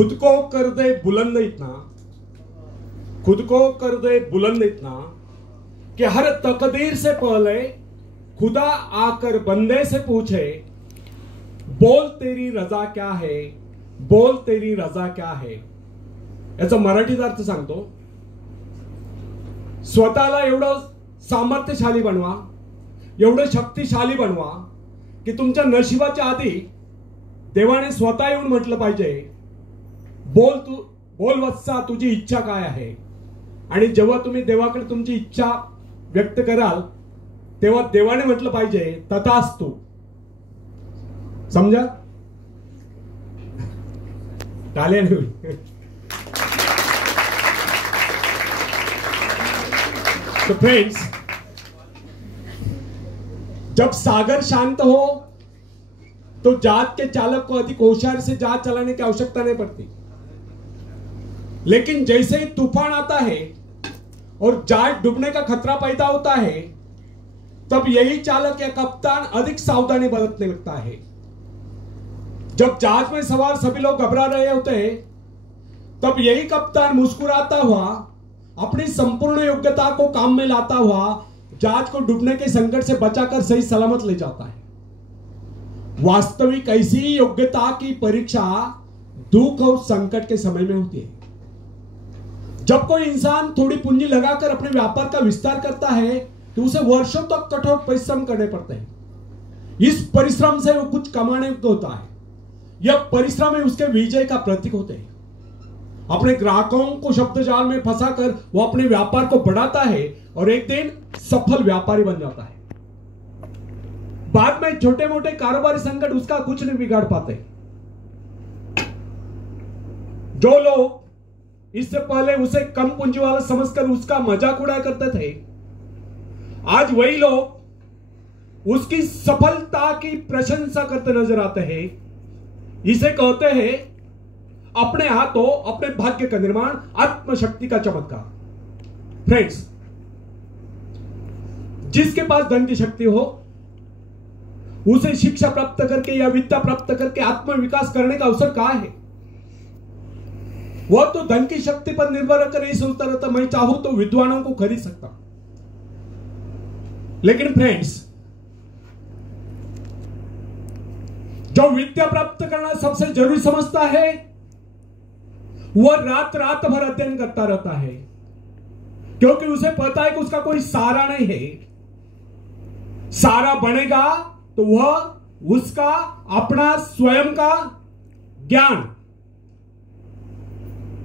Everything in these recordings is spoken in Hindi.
खुद को कर दे बुलंद इतना, खुद को कर दे बुलंद इतना कि हर तकदीर से पहले खुदा आकर बंदे से पूछे, बोल तेरी रजा क्या है, बोल तेरी रजा क्या है. याचा मराठीत अर्थ सांगतो. स्वतःला एवढं सामर्थ्यशाली बनवा, एवढं शक्तिशाली बनवा की तुमच्या नशिबाच्या आधी देवाने स्वतः येऊन म्हटलं पाहिजे, बोल वत्सा तुझी इच्छा काय आहे. आणि जेव्हा तुम्ही देवाकडे तुमची इच्छा व्यक्त कराल तेव्हा देवाने म्हटलं पाहिजे तथास्तु. समजा? टाळ्या नाही. तो फ्रेंड्स, जब सागर शांत हो तो जहाज के चालक को अधिक होशियार से जहाज चलाने की आवश्यकता नहीं पड़ती. लेकिन जैसे ही तूफान आता है और जहाज डूबने का खतरा पैदा होता है, तब यही चालक या कप्तान अधिक सावधानी बरतने लगता है. जब जहाज में सवार सभी लोग घबरा रहे होते हैं, तब यही कप्तान मुस्कुराता हुआ अपनी संपूर्ण योग्यता को काम में लाता हुआ जहाज को डूबने के संकट से बचाकर सही सलामत ले जाता है. वास्तविक ऐसी योग्यता की परीक्षा दुख और संकट के समय में होती है. जब कोई इंसान थोड़ी पूंजी लगाकर अपने व्यापार का विस्तार करता है तो उसे वर्षों तक कठोर परिश्रम करने पड़ते हैं. इस परिश्रम से वो कुछ कमाने को होता है. यह परिश्रम ही उसके विजय का प्रतीक होते हैं. अपने ग्राहकों को शब्द जाल में फंसाकर वो अपने व्यापार को बढ़ाता है और एक दिन सफल व्यापारी बन जाता है. बाद में छोटे मोटे कारोबारी संकट उसका कुछ नहीं बिगाड़ पाते. जो लोग इससे पहले उसे कम पूंजी वाला समझकर उसका मजाक उड़ाया करते थे, आज वही लोग उसकी सफलता की प्रशंसा करते नजर आते हैं. इसे कहते हैं अपने हाथों अपने भाग्य का निर्माण, आत्मशक्ति का चमत्कार. फ्रेंड्स, जिसके पास धन की शक्ति हो उसे शिक्षा प्राप्त करके या विद्या प्राप्त करके आत्मविकास करने का अवसर कहां है. वह तो धन की शक्ति पर निर्भर रहकर नहीं सोचता रहता, मैं चाहूं तो विद्वानों को खरीद सकता. लेकिन फ्रेंड्स, जो विद्या प्राप्त करना सबसे जरूरी समझता है वह रात रात भर अध्ययन करता रहता है, क्योंकि उसे पता है कि उसका कोई सहारा नहीं है. सहारा बनेगा तो वह उसका अपना स्वयं का ज्ञान.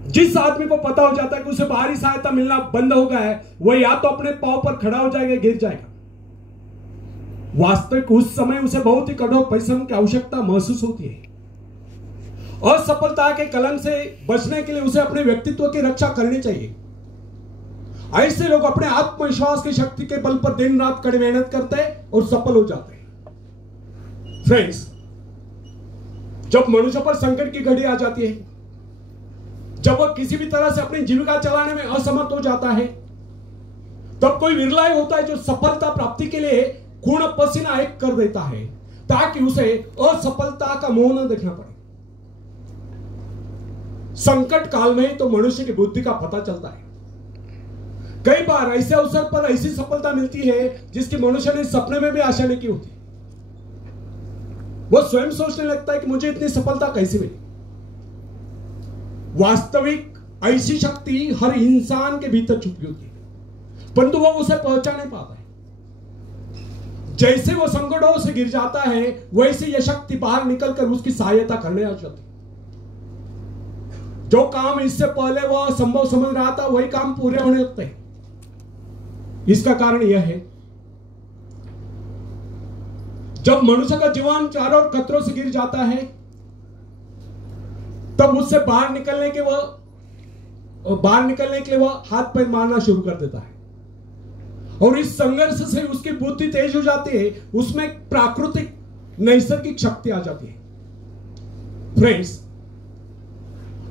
जिस आदमी को पता हो जाता है कि उसे बाहरी सहायता मिलना बंद हो गया है, वह या तो अपने पांव पर खड़ा हो जाएगा, गिर जाएगा. वास्तविक उस समय उसे बहुत ही कठोर परिश्रम की आवश्यकता महसूस होती है. असफलता के कलंक से बचने के लिए उसे अपने व्यक्तित्व की रक्षा करनी चाहिए. ऐसे लोग अपने आत्मविश्वास की शक्ति के बल पर दिन रात कड़ी मेहनत करते हैं और सफल हो जाते हैं. फ्रेंड्स, जब मनुष्य पर संकट की घड़ी आ जाती है, जब वह किसी भी तरह से अपनी जीविका चलाने में असमर्थ हो जाता है, तब कोई विरला ही होता है जो सफलता प्राप्ति के लिए खून पसीना एक कर देता है ताकि उसे असफलता का मोह न देखना पड़े. संकट काल में ही तो मनुष्य की बुद्धि का पता चलता है. कई बार ऐसे अवसर पर ऐसी सफलता मिलती है जिसकी मनुष्य ने सपने में भी आशा नहीं की होती. वो स्वयं सोचने लगता है कि मुझे इतनी सफलता कैसे मिली. वास्तविक ऐसी शक्ति हर इंसान के भीतर छुपी होती है, परंतु वो उसे पहचान नहीं पाता है. जैसे वो संकटों से गिर जाता है, वैसे यह शक्ति बाहर निकलकर उसकी सहायता करने आ जाती है. जो काम इससे पहले वह संभव समझ रहा था, वही काम पूरे होने लगते हैं. इसका कारण यह है, जब मनुष्य का जीवन चारों ओर खतरों से गिर जाता है, तब उससे बाहर निकलने के लिए वह हाथ पैर मारना शुरू कर देता है. और इस संघर्ष से उसकी बुद्धि तेज हो जाती है, उसमें प्राकृतिक नैसर्गिक शक्ति आ जाती है. फ्रेंड्स,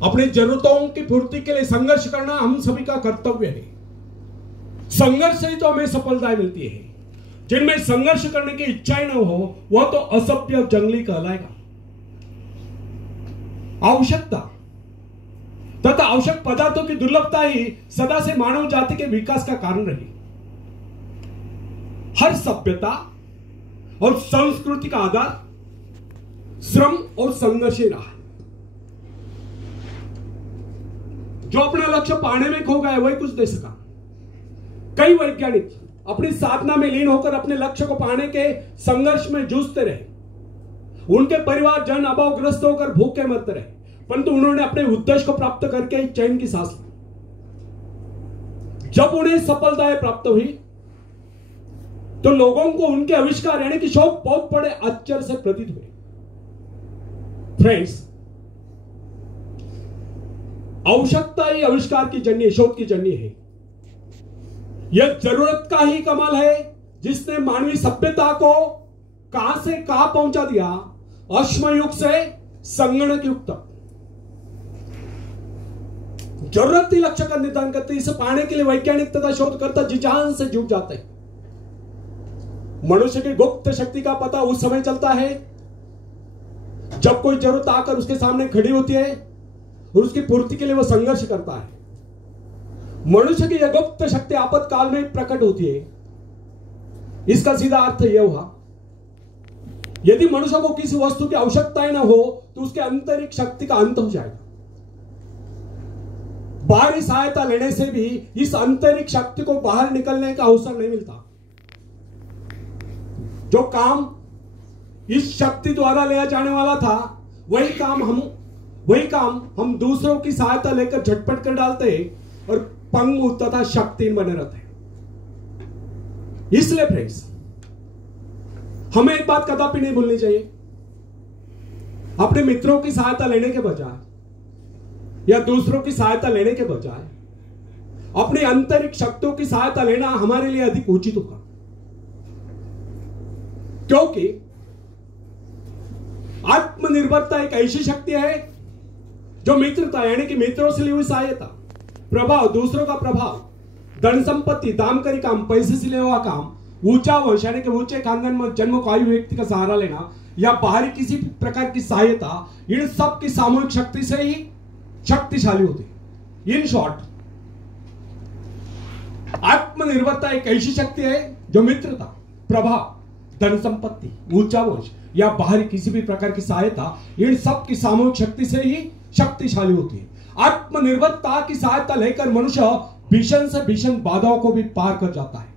अपनी जरूरतों की पूर्ति के लिए संघर्ष करना हम सभी का कर्तव्य है. संघर्ष से ही तो हमें सफलताएं मिलती है. जिनमें संघर्ष करने की इच्छा ही न हो, वह तो असभ्य जंगली कहलाएगा. आवश्यकता तथा आवश्यक पदार्थों की दुर्लभता ही सदा से मानव जाति के विकास का कारण रही। हर सभ्यता और संस्कृति का आधार श्रम और संघर्ष ही रहा। जो अपना लक्ष्य पाने में खो गया वही कुछ दे सका। कई वैज्ञानिक अपनी साधना में लीन होकर अपने लक्ष्य को पाने के संघर्ष में जूझते रहे। उनके परिवार जन अभावग्रस्त होकर भूखे मरते रहे, परंतु उन्होंने अपने उद्देश्य को प्राप्त करके चैन की सांस ली। जब उन्हें सफलताएं प्राप्त हुई तो लोगों को उनके आविष्कार यानी कि शोध बहुत बड़े आश्चर्य से प्रतीत हुए। फ्रेंड्स, आवश्यकता ही आविष्कार की जननी, शोध की जननी है। यह जरूरत का ही कमाल है जिसने मानवीय सभ्यता को कहां से कहां पहुंचा दिया, अश्म युग से संगणक युग तक। जरूरत ही लक्ष्य का निर्धारण करती है। इसे पाने के लिए वैज्ञानिक तथा शोधकर्ता जी जान से जुट जाते हैं। मनुष्य की गुप्त शक्ति का पता उस समय चलता है जब कोई जरूरत आकर उसके सामने खड़ी होती है और उसकी पूर्ति के लिए वह संघर्ष करता है। मनुष्य की यह गुप्त शक्ति आपातकाल में प्रकट होती है। इसका सीधा अर्थ यह हुआ, यदि मनुष्य को किसी वस्तु की आवश्यकता न हो तो उसके आंतरिक शक्ति का अंत हो जाएगा। बाहरी सहायता लेने से भी इस आंतरिक शक्ति को बाहर निकलने का अवसर नहीं मिलता। जो काम इस शक्ति द्वारा लिया जाने वाला था वही काम हम दूसरों की सहायता लेकर झटपट कर डालते हैं और पंगु तथा शक्तिहीन बने रहते हैं। इसलिए फ्रेंड्स, हमें एक बात कदापि नहीं भूलनी चाहिए। अपने मित्रों की सहायता लेने के बजाय या दूसरों की सहायता लेने के बजाय अपनी आंतरिक शक्तियों की सहायता लेना हमारे लिए अधिक उचित होगा। क्योंकि आत्मनिर्भरता एक ऐसी शक्ति है जो मित्रता यानी कि मित्रों से ली हुई सहायता, प्रभाव, दूसरों का प्रभाव, धन संपत्ति, दामकरी काम, पैसे से लिया हुआ काम, ऊंचा वंश यानी कि ऊंचे खानदान में जन्म को आयु व्यक्ति का सहारा लेना या बाहरी किसी प्रकार की सहायता, इन सब की सामूहिक शक्ति से ही शक्तिशाली होती है। इन शॉर्ट, आत्मनिर्भरता एक ऐसी शक्ति है जो मित्रता, प्रभाव, धन संपत्ति, ऊंचा वंश या बाहरी किसी भी प्रकार की सहायता, इन सब की सामूहिक शक्ति से ही शक्तिशाली होती है। आत्मनिर्भरता की सहायता लेकर मनुष्य भीषण से भीषण बाधाओं को भी पार कर जाता है,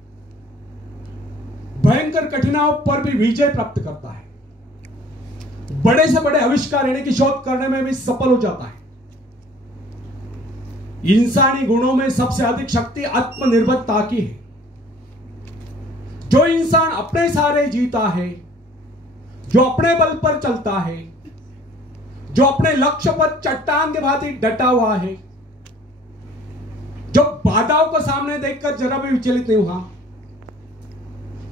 भयंकर कठिनाइयों पर भी विजय प्राप्त करता है, बड़े से बड़े आविष्कार यानी कि शोध करने में भी सफल हो जाता है। इंसानी गुणों में सबसे अधिक शक्ति आत्मनिर्भरता की है। जो इंसान अपने सहारे जीता है, जो अपने बल पर चलता है, जो अपने लक्ष्य पर चट्टान के भांति डटा हुआ है, जो बाधाओं को सामने देखकर जरा भी विचलित नहीं हुआ,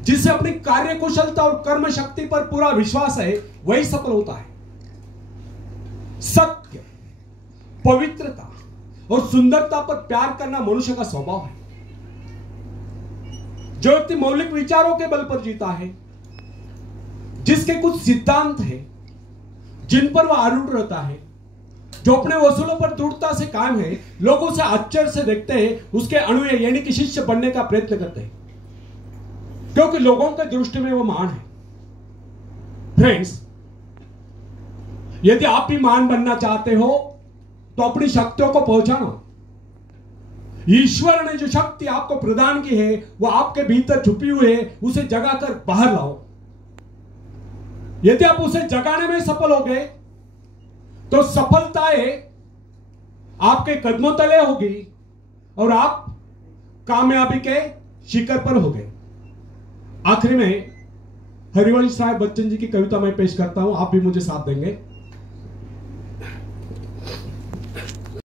जिसे अपनी कार्य कुशलता और कर्म शक्ति पर पूरा विश्वास है, वही सफल होता है। सत्य, पवित्रता और सुंदरता पर प्यार करना मनुष्य का स्वभाव है। जो व्यक्ति मौलिक विचारों के बल पर जीता है, जिसके कुछ सिद्धांत हैं जिन पर वह आरूढ़ रहता है, जो अपने वसूलों पर दृढ़ता से कायम है, लोगों से आश्चर्य से देखते हैं, उसके अनुयायी यानी कि शिष्य बनने का प्रयत्न करते हैं, क्योंकि लोगों के दृष्टि में वो महान है। फ्रेंड्स, यदि आप भी महान बनना चाहते हो तो अपनी शक्तियों को पहचानो। ईश्वर ने जो शक्ति आपको प्रदान की है वह आपके भीतर छुपी हुई है, उसे जगाकर बाहर लाओ। यदि आप उसे जगाने में सफल हो गए तो सफलताएं आपके कदमों तले होगी और आप कामयाबी के शिखर पर हो गए। आखिरी में हरिवंश राय बच्चन जी की कविता मैं पेश करता हूं, आप भी मुझे साथ देंगे।